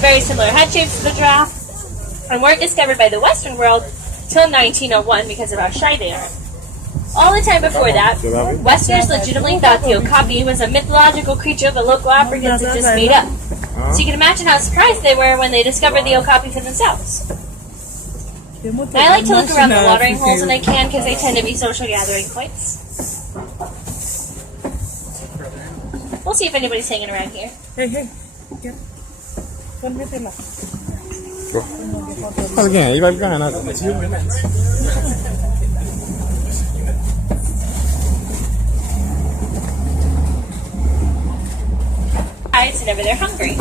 Very similar head shapes to the giraffe, and weren't discovered by the Western world till 1901 because of how shy they are. All the time before that, Westerners legitimately thought the okapi was a mythological creature the local Africans had just made up. So you can imagine how surprised they were when they discovered the okapi for themselves. I like to look around the watering holes when I can because they tend to be social gathering points. We'll see if anybody's hanging around here. Hey. Alguien iba al ganado. Whenever they're hungry.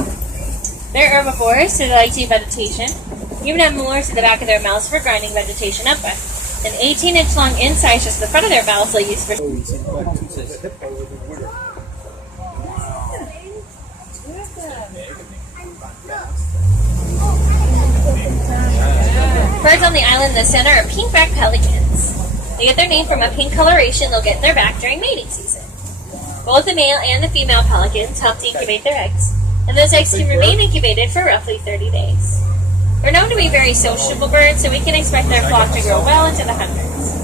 They're herbivores, so they like to eat vegetation. Even have molars at the back of their mouths for grinding vegetation up with. An 18-inch long incise just the front of their mouths they'll use for. Birds on the island in the center are pink-backed pelicans. They get their name from a pink coloration they'll get in their back during mating season. Both the male and the female pelicans help to incubate their eggs, and those eggs can remain incubated for roughly 30 days. They're known to be very sociable birds, so we can expect their flock to grow well into the hundreds.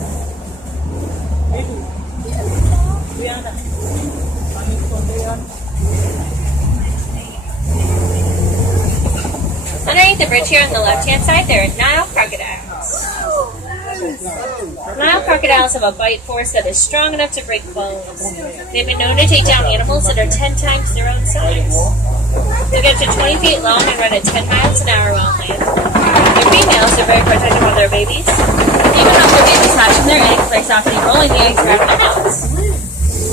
Underneath the bridge here on the left-hand side, there are Nile crocodiles. Nile crocodiles have a bite force that is strong enough to break bones. They've been known to take down animals that are 10 times their own size. They'll get to 20 feet long and run at 10 miles an hour while on land. Their females are very protective of their babies. They even help their babies hatch from their eggs by softly rolling the eggs around in their mouths.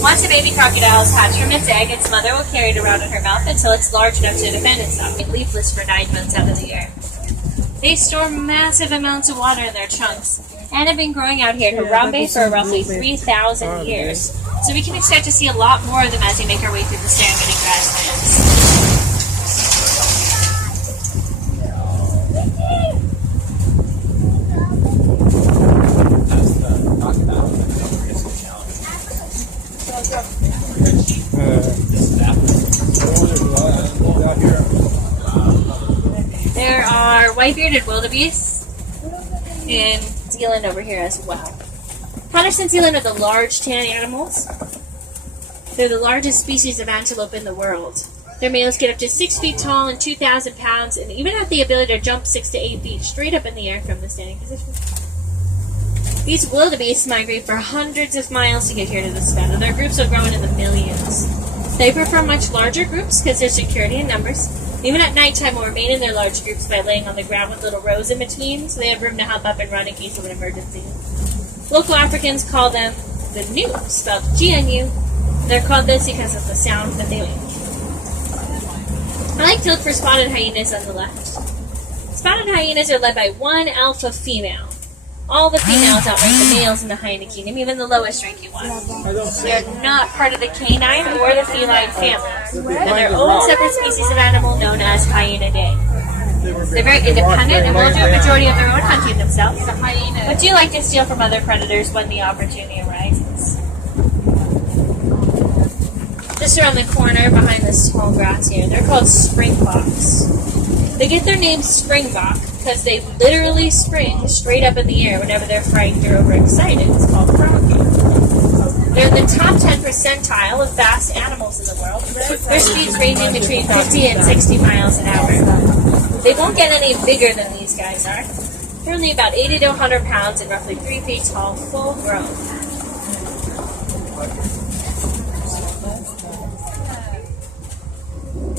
Once a baby crocodile is hatched from its egg, its mother will carry it around in her mouth until it's large enough to defend itself, leafless for 9 months out of the year. They store massive amounts of water in their trunks, and have been growing out here in Harambe for roughly 3,000 years. So we can expect to see a lot more of them as we make our way through the Serengeti grasslands. There are white-bearded wildebeest in Zealand over here as well. Patterson Zealand are the large tan animals. They're the largest species of antelope in the world. Their males get up to 6 feet tall and 2,000 pounds, and even have the ability to jump 6 to 8 feet straight up in the air from the standing position. These wildebeest migrate for hundreds of miles to get here to the span, and their groups will grow into the millions. They prefer much larger groups because there's security in numbers. Even at nighttime, will remain in their large groups by laying on the ground with little rows in between, so they have room to hop up and run in case of an emergency. Local Africans call them the gnu, spelled G-N-U. They're called this because of the sound that they make. I like to look for spotted hyenas on the left. Spotted hyenas are led by one alpha female. All the females outrank the males in the hyena kingdom, even the lowest ranking ones. They're not part of the canine or the feline family. They're their own separate species of animal known as Hyenidae. They're very independent and will do a majority of their own hunting themselves, but do like to steal from other predators when the opportunity arises. Just around the corner behind this tall grass here, they're called springboks. They get their name springbok because they literally spring straight up in the air whenever they're frightened or overexcited. It's called frolicking. They're in the top 10 percentile of fast animals in the world. Their speeds ranging between 50 and 60 miles an hour. They won't get any bigger than these guys are. They're only about 80 to 100 pounds and roughly 3 feet tall, full grown.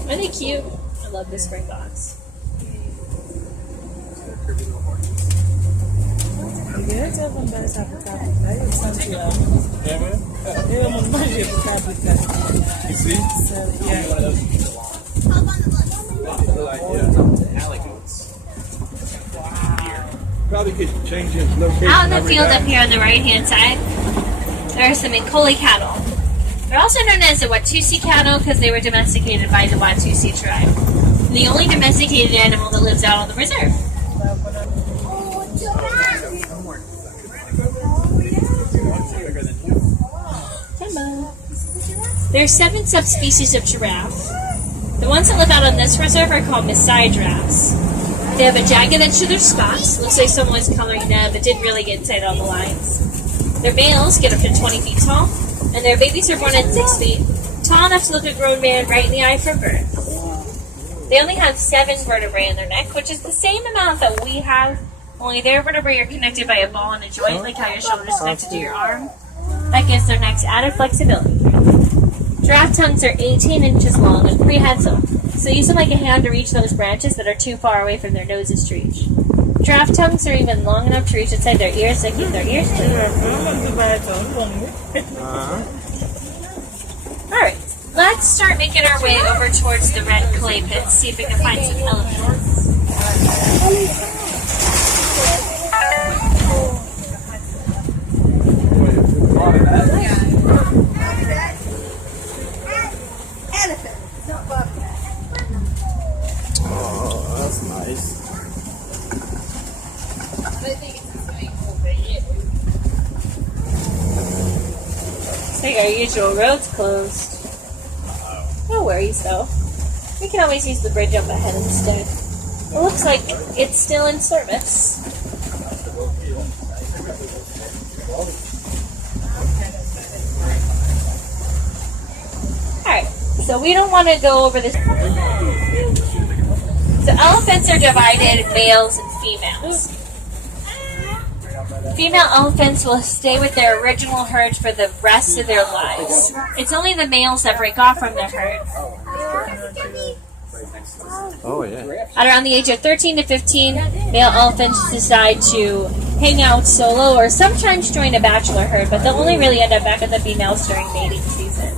Are they cute? I love the springboks. Probably could change his location. Out in the field up here on the right-hand side, there are some Nkoli cattle. They're also known as the Watusi cattle because they were domesticated by the Watusi tribe. And the only domesticated animal that lives out on the reserve. There are 7 subspecies of giraffe. The ones that live out on this reserve are called Maasai giraffes. They have a jagged edge to their spots. Looks like someone was coloring them, but didn't really get inside all the lines. Their males get up to 20 feet tall, and their babies are born at 6 feet, tall enough to look a grown man right in the eye from birth. They only have 7 vertebrae in their neck, which is the same amount that we have, only their vertebrae are connected by a ball and a joint, like how your shoulder is connected to your arm. That gives their necks added flexibility. Giraffe tongues are 18 inches long and prehensile, so use them like a hand to reach those branches that are too far away from their noses to reach. Giraffe tongues are even long enough to reach inside their ears to keep their ears clean. Alright, let's start making our way over towards the red clay pits, see if we can find some elephants. Oh, that's nice. Looks like our usual road's closed. No worries though. We can always use the bridge up ahead instead. It looks like it's still in service. Alright, so we don't want to go over this. So elephants are divided males and females. Female elephants will stay with their original herd for the rest of their lives. It's only the males that break off from the herd. Oh, yeah. At around the age of 13 to 15, male elephants decide to hang out solo or sometimes join a bachelor herd, but they'll only really end up back with the females during mating season.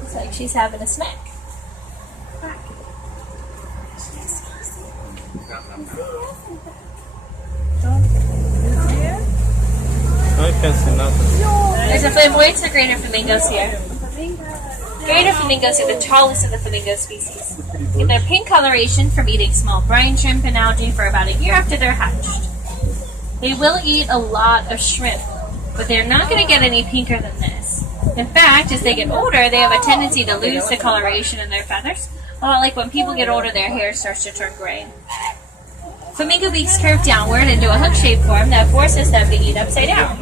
Looks like she's having a snack. I can't see nothing. There's a flamboyant and greater flamingos here. Greater flamingos are the tallest of the flamingo species. Get their pink coloration from eating small brine shrimp and algae for about a year after they're hatched. They will eat a lot of shrimp, but they're not going to get any pinker than this. In fact, as they get older, they have a tendency to lose the coloration in their feathers. Like when people get older, their hair starts to turn gray. Flamingo beaks curve downward into a hook-shaped form that forces them to eat upside down.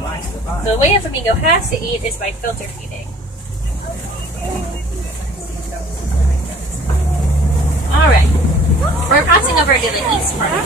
So the way a flamingo has to eat is by filter feeding. Alright, we're crossing over to the east part.